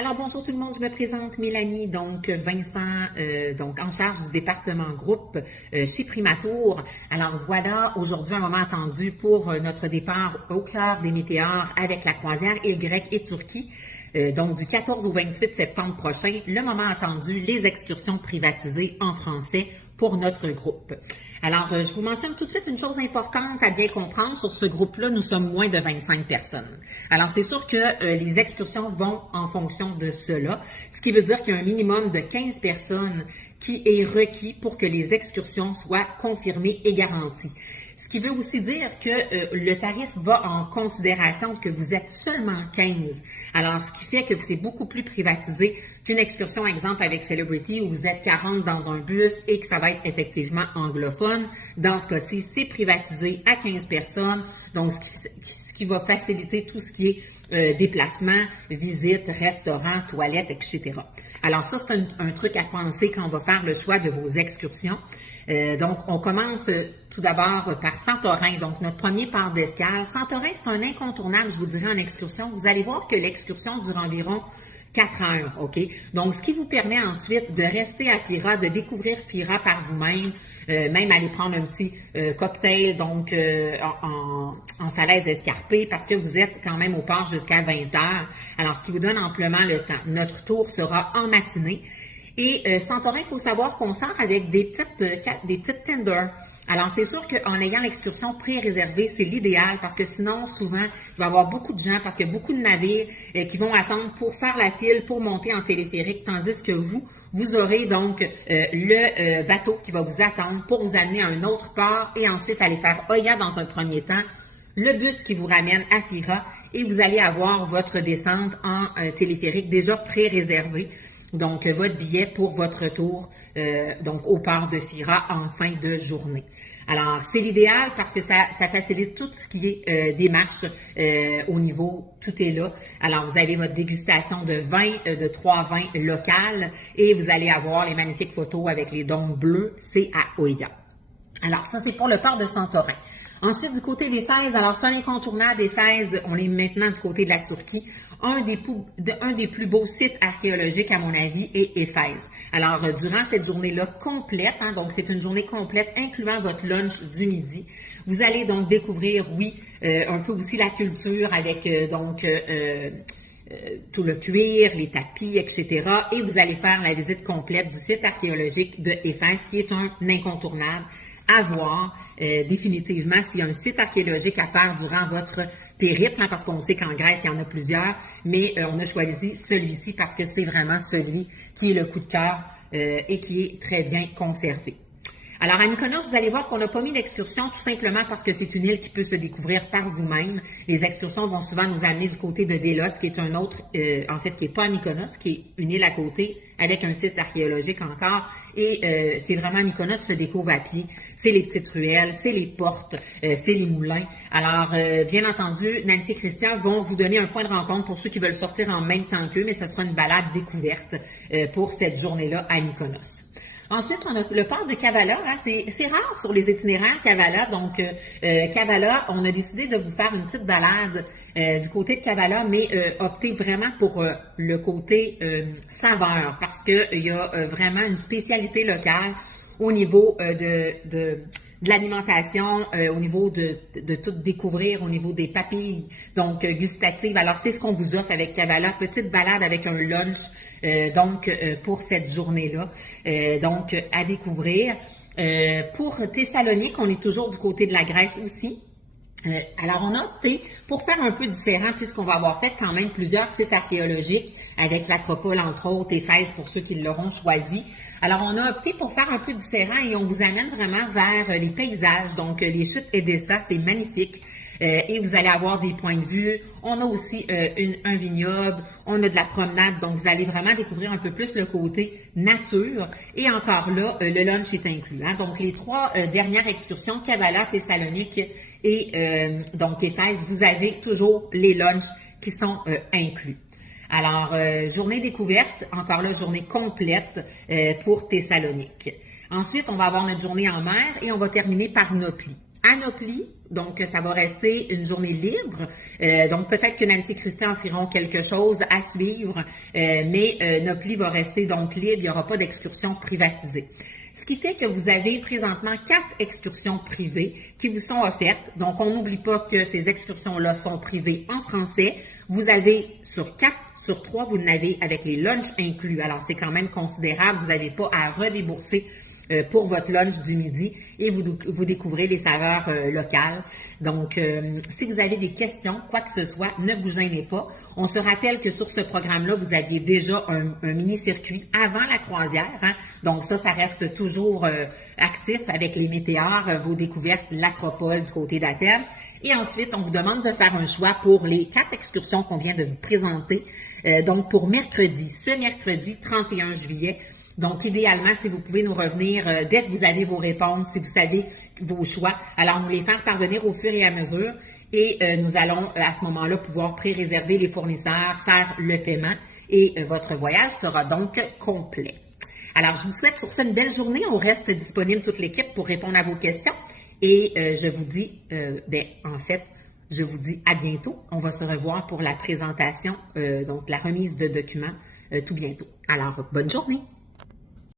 Alors bonjour tout le monde, je me présente Mélanie, donc Vincent, donc en charge du département groupe chez Primatour. Alors voilà, aujourd'hui un moment attendu pour notre départ au cœur des météores avec la croisière Île Grecque et Turquie. Donc du 14 au 28 septembre prochain, le moment attendu, les excursions privatisées en français pour notre groupe. Alors, je vous mentionne tout de suite une chose importante à bien comprendre. Sur ce groupe-là, nous sommes moins de 25 personnes. Alors, c'est sûr que les excursions vont en fonction de cela, ce qui veut dire qu'il y a un minimum de 15 personnes qui est requis pour que les excursions soient confirmées et garanties. Ce qui veut aussi dire que le tarif va en considération que vous êtes seulement 15. Alors, ce qui fait que c'est beaucoup plus privatisé qu'une excursion, exemple, avec Celebrity, où vous êtes 40 dans un bus et que ça va être effectivement anglophone. Dans ce cas-ci, c'est privatisé à 15 personnes, donc ce qui va faciliter tout ce qui est déplacement, visite, restaurant, toilettes, etc. Alors ça, c'est un truc à penser quand on va faire le choix de vos excursions. Donc, on commence tout d'abord par Santorin, donc notre premier port d'escale. Santorin, c'est un incontournable, je vous dirais, en excursion. Vous allez voir que l'excursion dure environ 4 heures, OK? Donc, ce qui vous permet ensuite de rester à Fira, de découvrir Fira par vous-même, même aller prendre un petit cocktail, donc en falaise escarpée, parce que vous êtes quand même au port jusqu'à 20 heures. Alors, ce qui vous donne amplement le temps. Notre tour sera en matinée. Et Santorin, il faut savoir qu'on sort avec des petites tenders. Alors, c'est sûr qu'en ayant l'excursion pré-réservée, c'est l'idéal parce que sinon, souvent, il va y avoir beaucoup de gens parce qu'il y a beaucoup de navires qui vont attendre pour faire la file, pour monter en téléphérique, tandis que vous aurez donc le bateau qui va vous attendre pour vous amener à un autre port et ensuite aller faire Oya dans un premier temps, le bus qui vous ramène à Fira et vous allez avoir votre descente en téléphérique déjà pré-réservée. Donc, votre billet pour votre tour donc au port de Fira en fin de journée. Alors, c'est l'idéal parce que ça facilite tout ce qui est démarche au niveau, tout est là. Alors, vous avez votre dégustation de vin, de 3 vins locales et vous allez avoir les magnifiques photos avec les dômes bleus, c'est à Oya. Alors, ça, c'est pour le port de Santorin. Ensuite, du côté d'Éphèse, alors c'est un incontournable, Éphèse, on est maintenant du côté de la Turquie. Un des plus beaux sites archéologiques, à mon avis, est Éphèse. Alors, durant cette journée-là complète, donc c'est une journée complète, incluant votre lunch du midi, vous allez donc découvrir, un peu aussi la culture avec tout le cuir, les tapis, etc. Et vous allez faire la visite complète du site archéologique de Éphèse, qui est un incontournable à voir définitivement s'il y a un site archéologique à faire durant votre périple, parce qu'on sait qu'en Grèce, il y en a plusieurs, mais on a choisi celui-ci parce que c'est vraiment celui qui est le coup de cœur et qui est très bien conservé. Alors, à Mykonos, vous allez voir qu'on n'a pas mis d'excursion tout simplement parce que c'est une île qui peut se découvrir par vous-même. Les excursions vont souvent nous amener du côté de Délos, qui est un autre, en fait, qui n'est pas à Mykonos, qui est une île à côté, avec un site archéologique encore. Et c'est vraiment Mykonos se découvre à pied. C'est les petites ruelles, c'est les portes, c'est les moulins. Alors, bien entendu, Nancy et Christian vont vous donner un point de rencontre pour ceux qui veulent sortir en même temps qu'eux, mais ce sera une balade découverte pour cette journée-là à Mykonos. Ensuite, on a le port de Kavala. C'est rare sur les itinéraires Kavala. Donc, Kavala, on a décidé de vous faire une petite balade du côté de Kavala, mais optez vraiment pour le côté saveur parce qu'il y a vraiment une spécialité locale au niveau de l'alimentation, au niveau de tout découvrir, au niveau des papilles, donc gustatives. Alors, c'est ce qu'on vous offre avec Kavala, petite balade avec un lunch, pour cette journée-là, donc à découvrir. Pour Thessalonique, on est toujours du côté de la Grèce aussi. Alors, on a opté pour faire un peu différent puisqu'on va avoir fait quand même plusieurs sites archéologiques avec l'Acropole, entre autres, Éphèse pour ceux qui l'auront choisi. Alors, on a opté pour faire un peu différent et on vous amène vraiment vers les paysages. Donc, les chutes Edessa, c'est magnifique. Et vous allez avoir des points de vue. On a aussi un vignoble, on a de la promenade, donc vous allez vraiment découvrir un peu plus le côté nature. Et encore là, le lunch est inclus. Donc, les 3 dernières excursions, Kavala, Thessalonique et donc Éphèse, vous avez toujours les lunchs qui sont inclus. Alors, journée découverte, encore là, journée complète pour Thessalonique. Ensuite, on va avoir notre journée en mer et on va terminer par Nopli. À Nopli, Donc, ça va rester une journée libre. Donc, peut-être que Nancy et Christian offriront quelque chose à suivre, mais Nopli va rester donc libre. Il n'y aura pas d'excursion privatisée. Ce qui fait que vous avez présentement 4 excursions privées qui vous sont offertes. Donc, on n'oublie pas que ces excursions-là sont privées en français. Vous avez sur 4, sur 3, vous n'avez avec les lunchs inclus. Alors, c'est quand même considérable. Vous n'avez pas à redébourser pour votre lunch du midi et vous découvrez les saveurs locales. Donc, si vous avez des questions, quoi que ce soit, ne vous gênez pas. On se rappelle que sur ce programme-là, vous aviez déjà un mini-circuit avant la croisière. Hein? Donc, ça reste toujours actif avec les météores, vos découvertes, l'acropole du côté d'Athènes. Et ensuite, on vous demande de faire un choix pour les 4 excursions qu'on vient de vous présenter. Donc, pour mercredi, ce mercredi 31 juillet, donc, idéalement, si vous pouvez nous revenir dès que vous avez vos réponses, si vous savez vos choix, alors nous les faire parvenir au fur et à mesure et nous allons à ce moment-là pouvoir pré-réserver les fournisseurs, faire le paiement et votre voyage sera donc complet. Alors, je vous souhaite sur ça une belle journée. On reste disponible toute l'équipe pour répondre à vos questions et je vous dis, je vous dis à bientôt. On va se revoir pour la présentation, donc la remise de documents tout bientôt. Alors, bonne journée!